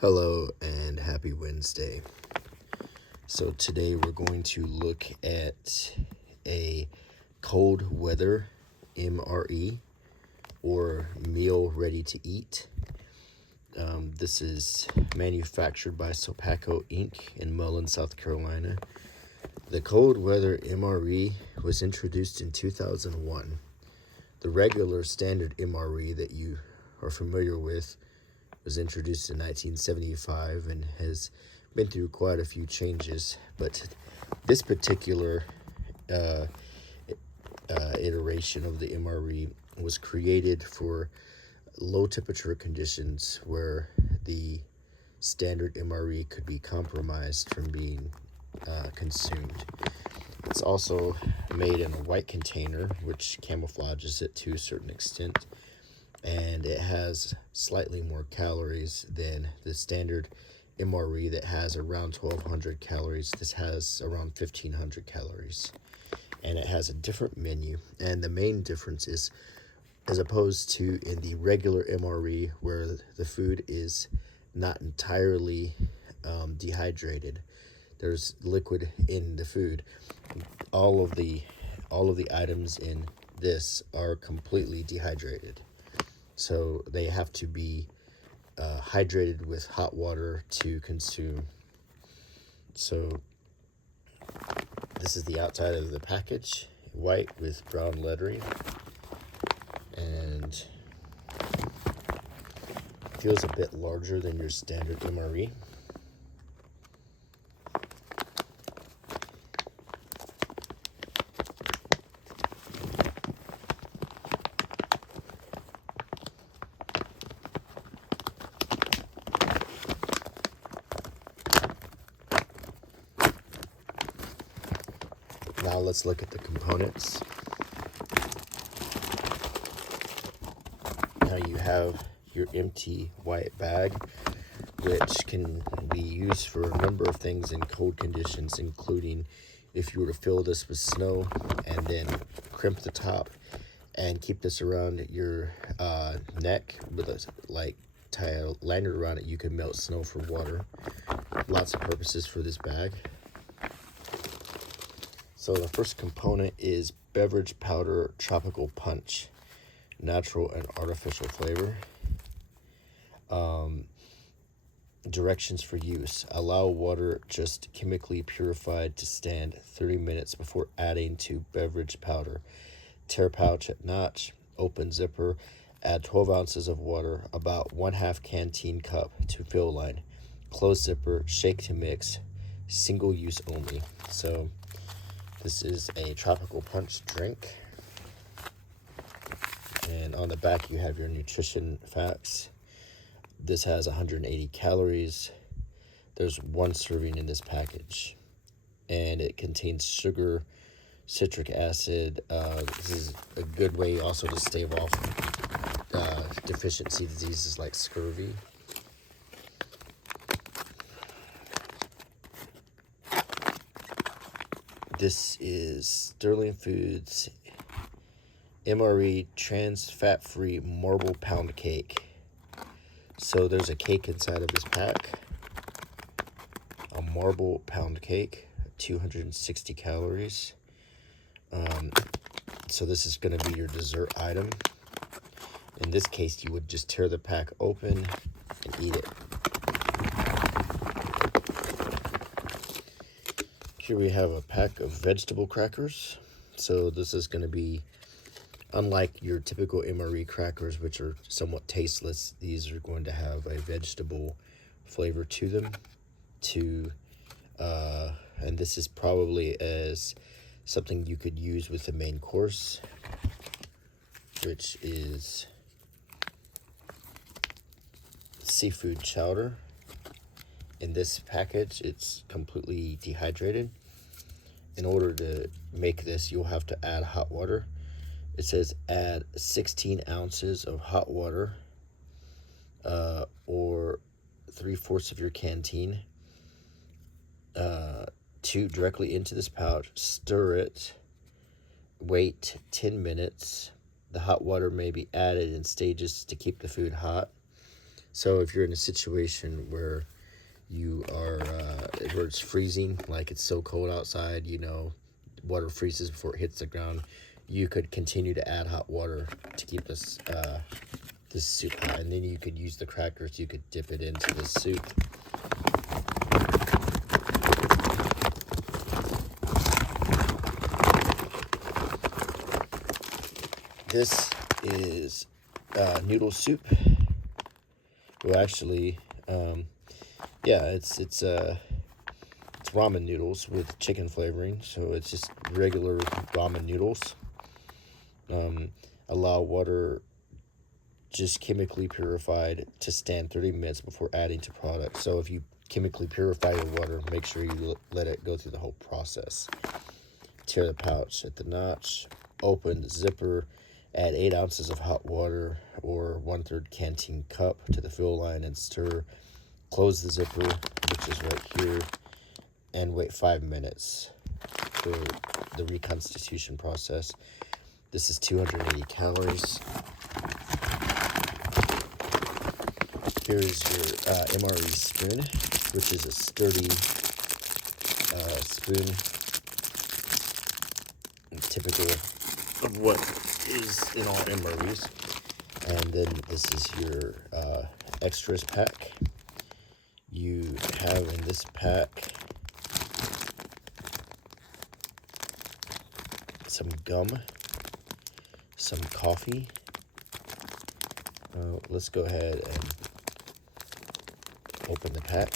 Hello and happy Wednesday. So today we're going to look at a cold weather MRE or meal ready to eat. This is manufactured by Sopaco Inc. in Mullen, South Carolina. The cold weather MRE was introduced in 2001. The regular standard MRE that you are familiar with was introduced in 1975 and has been through quite a few changes, but this particular iteration of the MRE was created for low temperature conditions where the standard MRE could be compromised from being consumed. It's also made in a white container, which camouflages it to a certain extent, and it has slightly more calories than the standard MRE that has around 1,200 calories. This has around 1,500 calories, and it has a different menu. And the main difference is, as opposed to in the regular MRE where the food is not entirely dehydrated, there's liquid in the food. All of the items in this are completely dehydrated. So they have to be hydrated with hot water to consume. So this is the outside of the package, white with brown lettering, and feels a bit larger than your standard MRE. Now let's look at the components. Now you have your empty white bag, which can be used for a number of things in cold conditions, including if you were to fill this with snow and then crimp the top and keep this around your neck with a tie a lanyard around it, you can melt snow for water. Lots of purposes for this bag. So the first component is beverage powder tropical punch, natural and artificial flavor. Directions for use: allow water just chemically purified to stand 30 minutes before adding to beverage powder. Tear pouch at notch, open zipper, add 12 ounces of water, about 1/2 canteen cup to fill line. Close zipper, shake to mix, single use only. So this is a tropical punch drink. And on the back you have your nutrition facts. This has 180 calories. There's one serving in this package. And it contains sugar, citric acid. This is a good way also to stave off deficiency diseases like scurvy. This is Sterling Foods MRE trans fat-free marble pound cake. So there's a cake inside of this pack, a marble pound cake, 260 calories. So this is going to be your dessert item. In this case, you would just tear the pack open and eat it. Here we have a pack of vegetable crackers. So this is going to be, unlike your typical MRE crackers, which are somewhat tasteless, these are going to have a vegetable flavor to them. And this is probably as something you could use with the main course, which is seafood chowder. In this package, it's completely dehydrated. In order to make this, you'll have to add hot water. It says add 16 ounces of hot water, or 3/4 of your canteen, directly into this pouch. Stir it. Wait 10 minutes. The hot water may be added in stages to keep the food hot. So if you're in a situation where where it's freezing, like it's so cold outside, water freezes before it hits the ground, you could continue to add hot water to keep this soup hot, and then you could use the crackers. You could dip it into the soup. This is noodle soup. Well, actually, it's ramen noodles with chicken flavoring. So it's just regular ramen noodles. Allow water just chemically purified to stand 30 minutes before adding to product. So if you chemically purify your water, make sure you let it go through the whole process. Tear the pouch at the notch, open the zipper, add 8 ounces of hot water or 1/3 canteen cup to the fill line and stir. Close the zipper, which is right here, and wait 5 minutes for the reconstitution process. This is 280 calories. Here's your MRE spoon, which is a sturdy spoon, typical of what is in all MREs. And then this is your extras pack. You have in this pack some gum, some coffee. Let's go ahead and open the pack.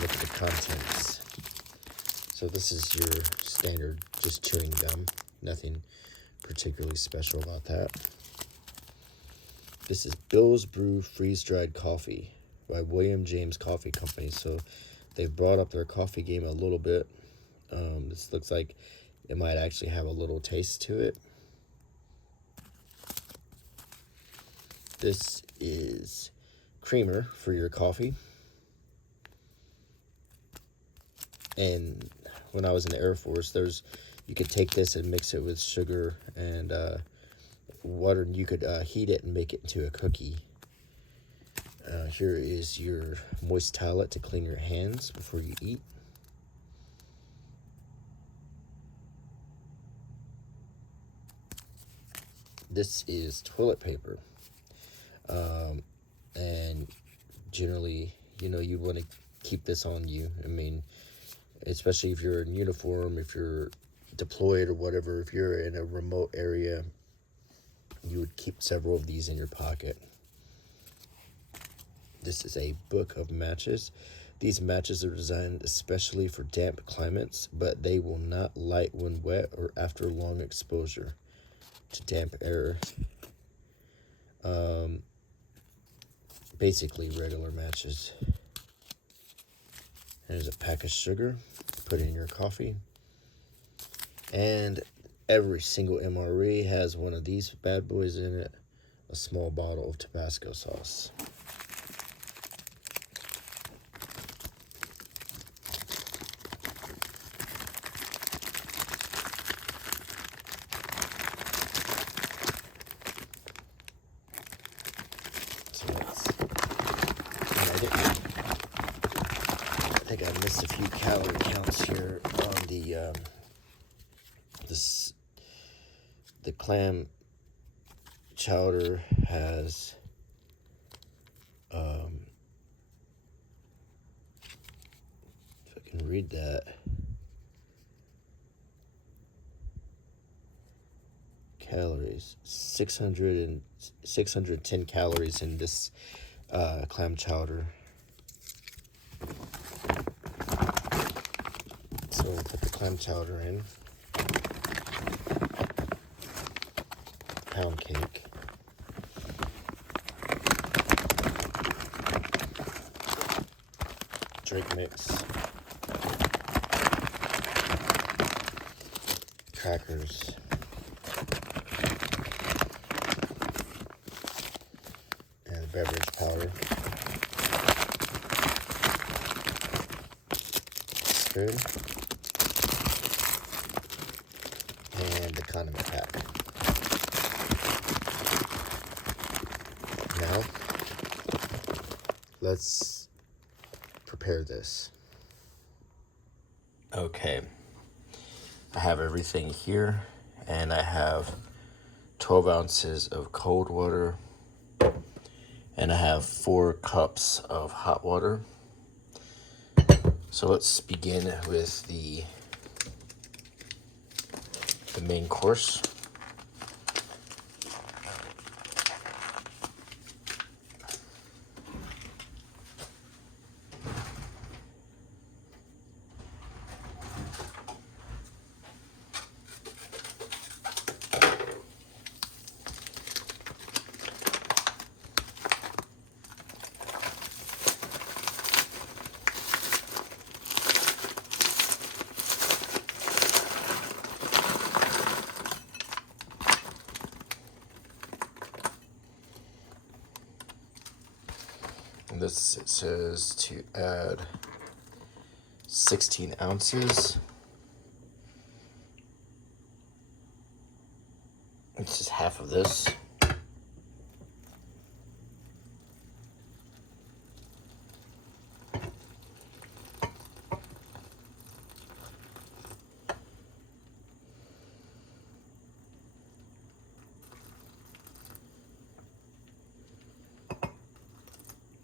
Look at the contents. So this is your standard just chewing gum. Nothing particularly special about that. This is Bill's Brew Freeze-Dried Coffee by William James Coffee Company. So they've brought up their coffee game a little bit. This looks like it might actually have a little taste to it. This is creamer for your coffee. And when I was in the Air Force, you could take this and mix it with sugar and water, and you could heat it and make it into a cookie. Here is your moist towelette to clean your hands before you eat. This is toilet paper. And generally, you want to keep this on you. I mean, especially if you're in uniform, if you're deployed or whatever, if you're in a remote area, you would keep several of these in your pocket. This is a book of matches. These matches are designed especially for damp climates, but they will not light when wet or after long exposure to damp air. Basically regular matches. There's a pack of sugar, put in your coffee. And every single MRE has one of these bad boys in it, a small bottle of Tabasco sauce. I think I missed a few calorie counts here on the clam chowder has if I can read that, calories 610 calories in this clam chowder. So we'll put the clam chowder in. Pound cake. Drink mix. Crackers. And beverage powder. Spoon. And the condiment pack. let's prepare this. Okay, I have everything here, and I have 12 ounces of cold water, and I have 4 cups of hot water. So let's begin with the main course. This it says to add 16 ounces. This is half of this.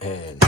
And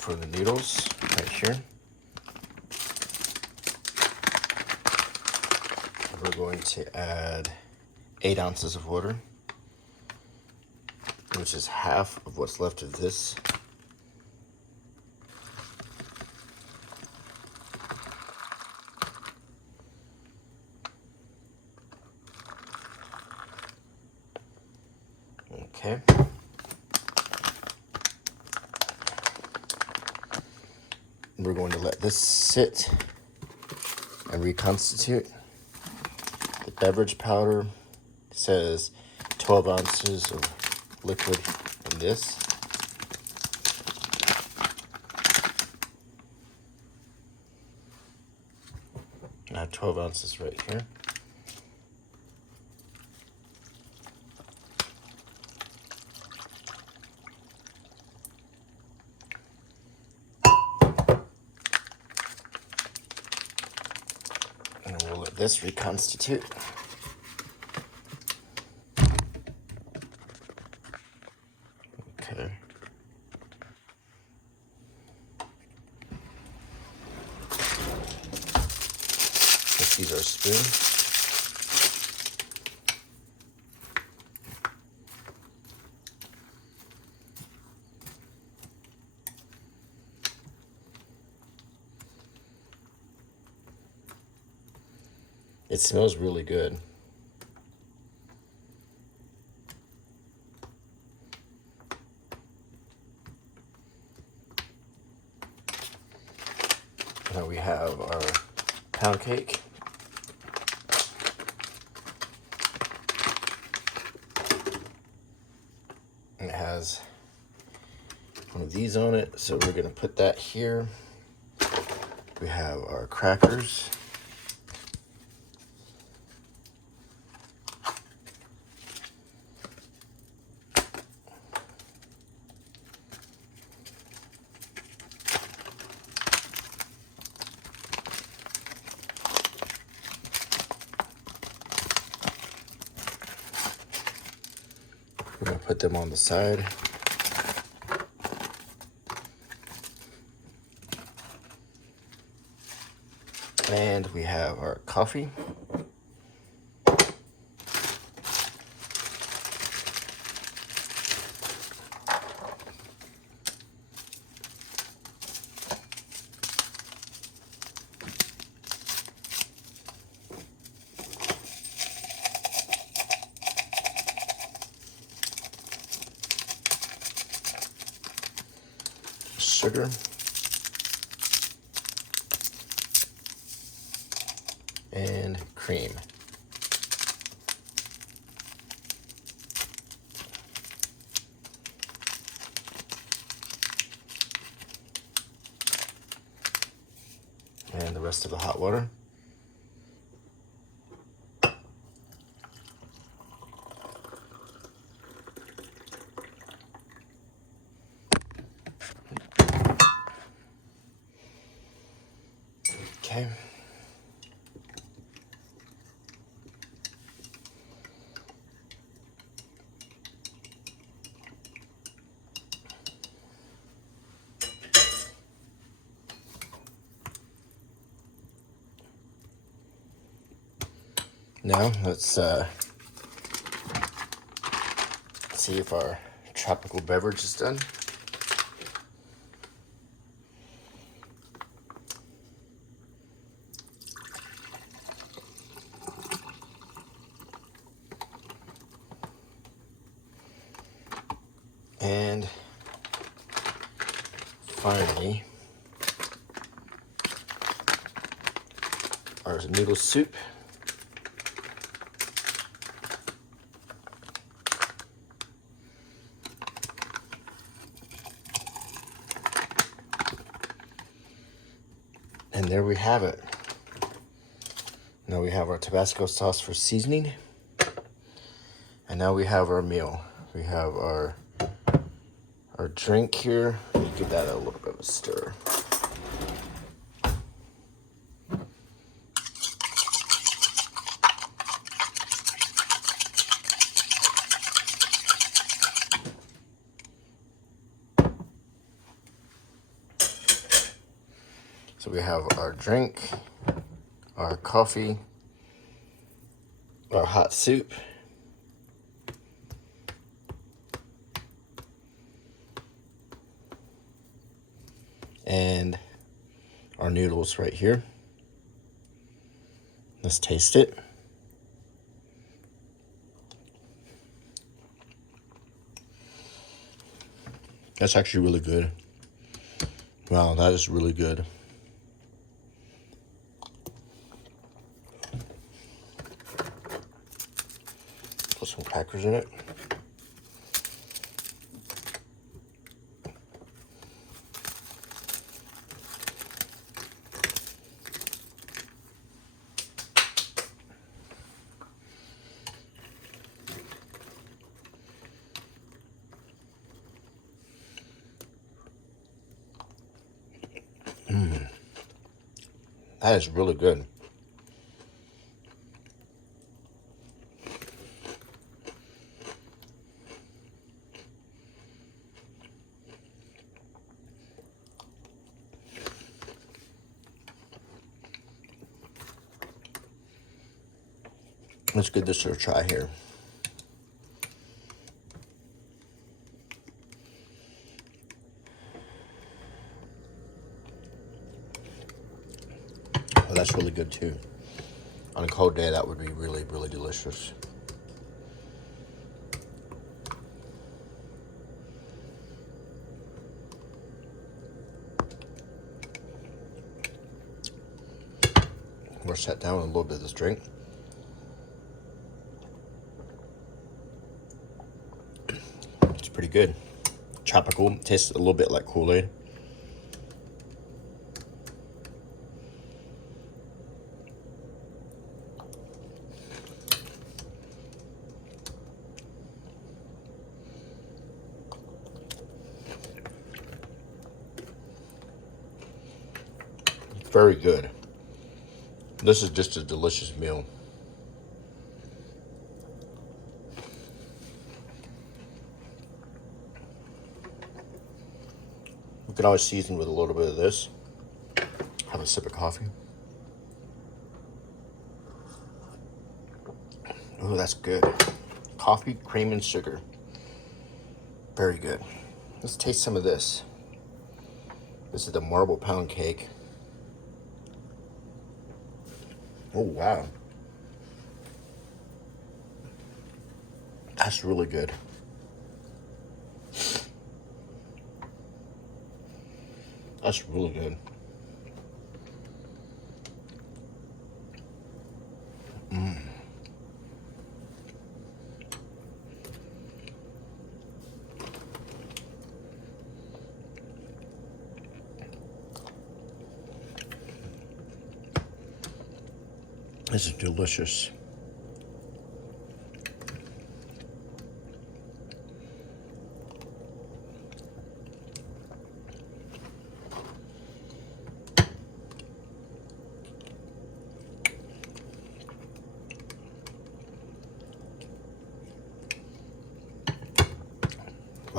for the noodles, right here, we're going to add 8 ounces of water, which is half of what's left of this. Okay. We're going to let this sit and reconstitute. The beverage powder says 12 ounces of liquid in this. I have 12 ounces right here. And we'll let this reconstitute. Okay. Let's use our spoon. It smells really good. Now we have our pound cake. And it has one of these on it, so we're gonna put that here. We have our crackers. We're gonna put them on the side. And we have our coffee. Sugar. And cream. And the rest of the hot water. Okay. Now let's see if our tropical beverage is done. And finally, our noodle soup. And there we have it. Now we have our Tabasco sauce for seasoning. And now we have our meal. We have our drink here. Give that a little bit of a stir. So we have our drink, our coffee, our hot soup, and our noodles right here. Let's taste it. That's actually really good. Wow, that is really good. Put some crackers in it. That is really good. Let's give this a try here. Oh, that's really good too. On a cold day, that would be really, really delicious. We're set down with a little bit of this drink. It's pretty good. Tropical, tastes a little bit like Kool-Aid. Very good. This is just a delicious meal. We can always season with a little bit of this. Have a sip of coffee. Oh, that's good. Coffee, cream, and sugar. Very good. Let's taste some of this. This is the marble pound cake. Oh, wow. That's really good. That's really good. This is delicious.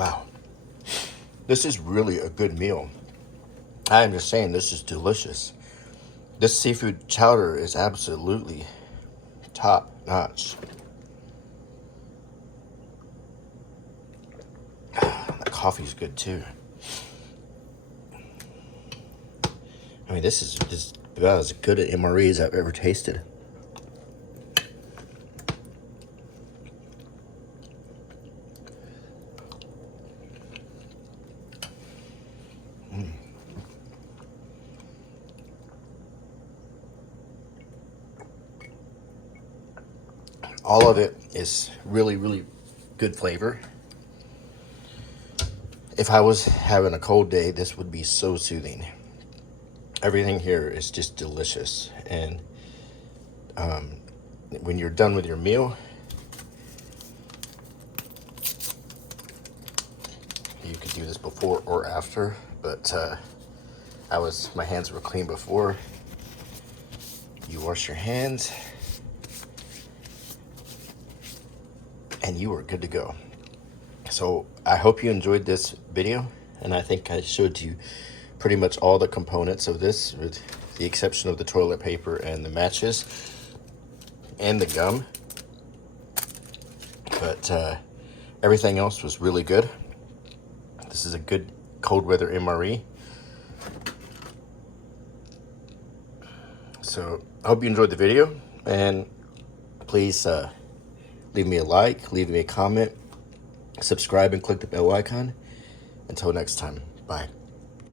Wow. This is really a good meal. I am just saying, this is delicious. This seafood chowder is absolutely top notch. The coffee's good too. I mean, this is just about as good at MRE as I've ever tasted. All of it is really, really good flavor. If I was having a cold day, this would be so soothing. Everything here is just delicious. And when you're done with your meal, you could do this before or after, but my hands were clean before. You wash your hands and you are good to go. So I hope you enjoyed this video, and I think I showed you pretty much all the components of this, with the exception of the toilet paper and the matches and the gum. But everything else was really good. This is a good cold weather MRE. So I hope you enjoyed the video, and please leave me a like, leave me a comment, subscribe, and click the bell icon. Until next time, bye.